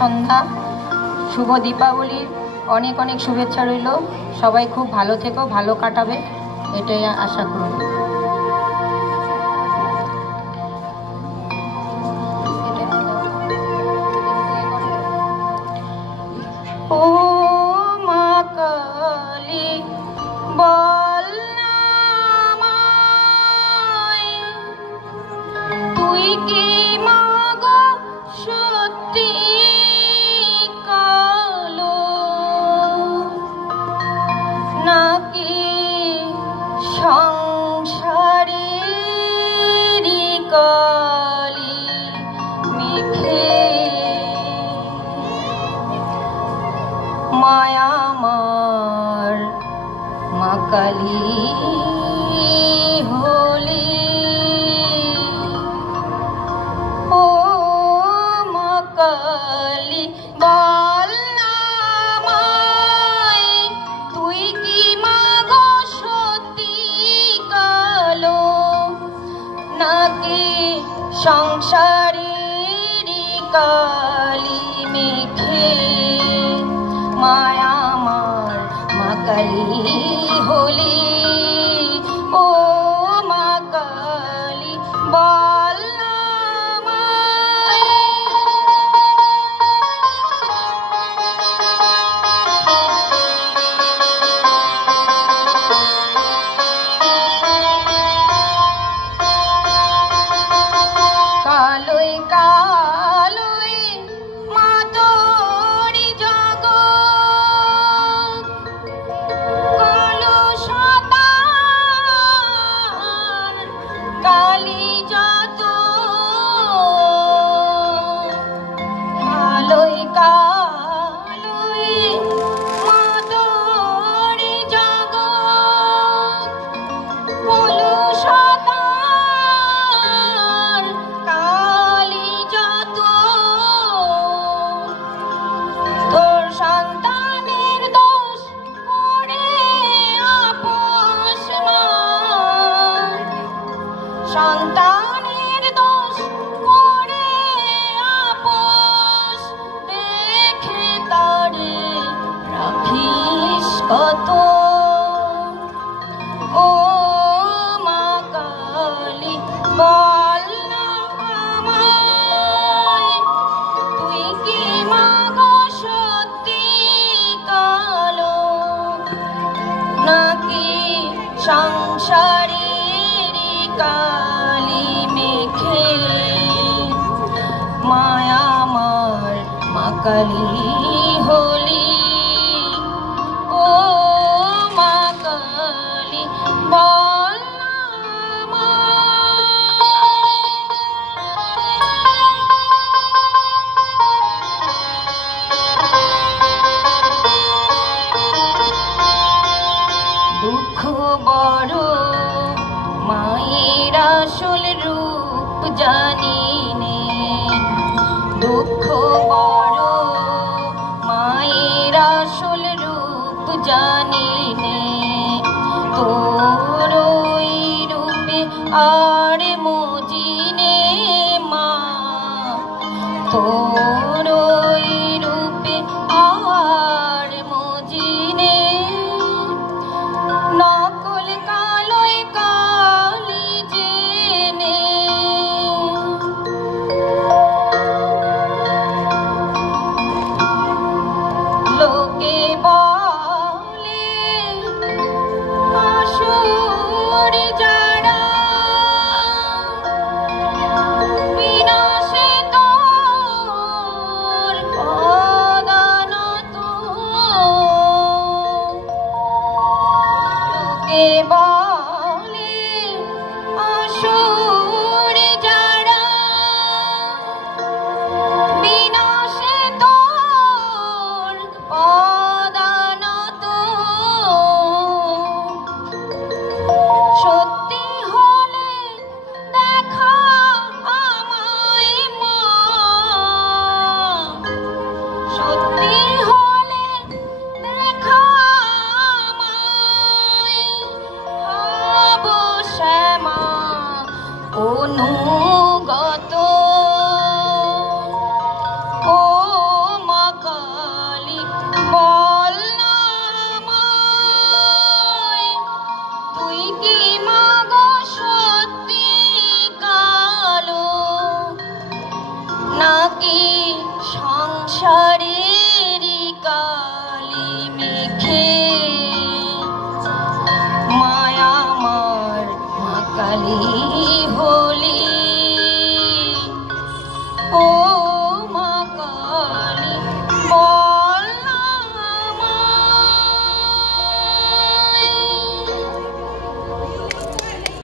সন্ধ্যা, শুভ দীপাবলির অনেক অনেক শুভেচ্ছা রইল। সবাই খুব ভালো থেকো, ভালো কাটাবে, এটাই আশা করি। ও মা কালী বল তুই কি মা গো সত্যি কালো নাকি সংসারের কালি মেখে মায়া আমার মা কালী হলি। ও মা কালী বল আমায় তুই কি মা গো সত্যি কালো নাকি সংসারের কালি মেখে মায়া আমার মা কালী হলি। ও মা কালী বল কালোই কালোই মা তোরি জগৎ কালো শতান কালি যত কালোই কালোই মা তোরি জগৎ কালো শতান কালি যত তোর সন্তানের দোষ করে আপোষ সন্তানের দোষ করে আপোষ দেখে তারে রাখিস কত। ও মা কালী বল না আমায় তুই কি মা গো সত্যি কালো নাকি সংসারের কালি মেখে মায়া আমার মা কালী হলি। ও মা কালী বল দুঃখ বড় মায়ের আসল রূপ জানি নে, দুঃখ বড় মায়ের আসল রূপ জানি নে, তোর ওই রূপে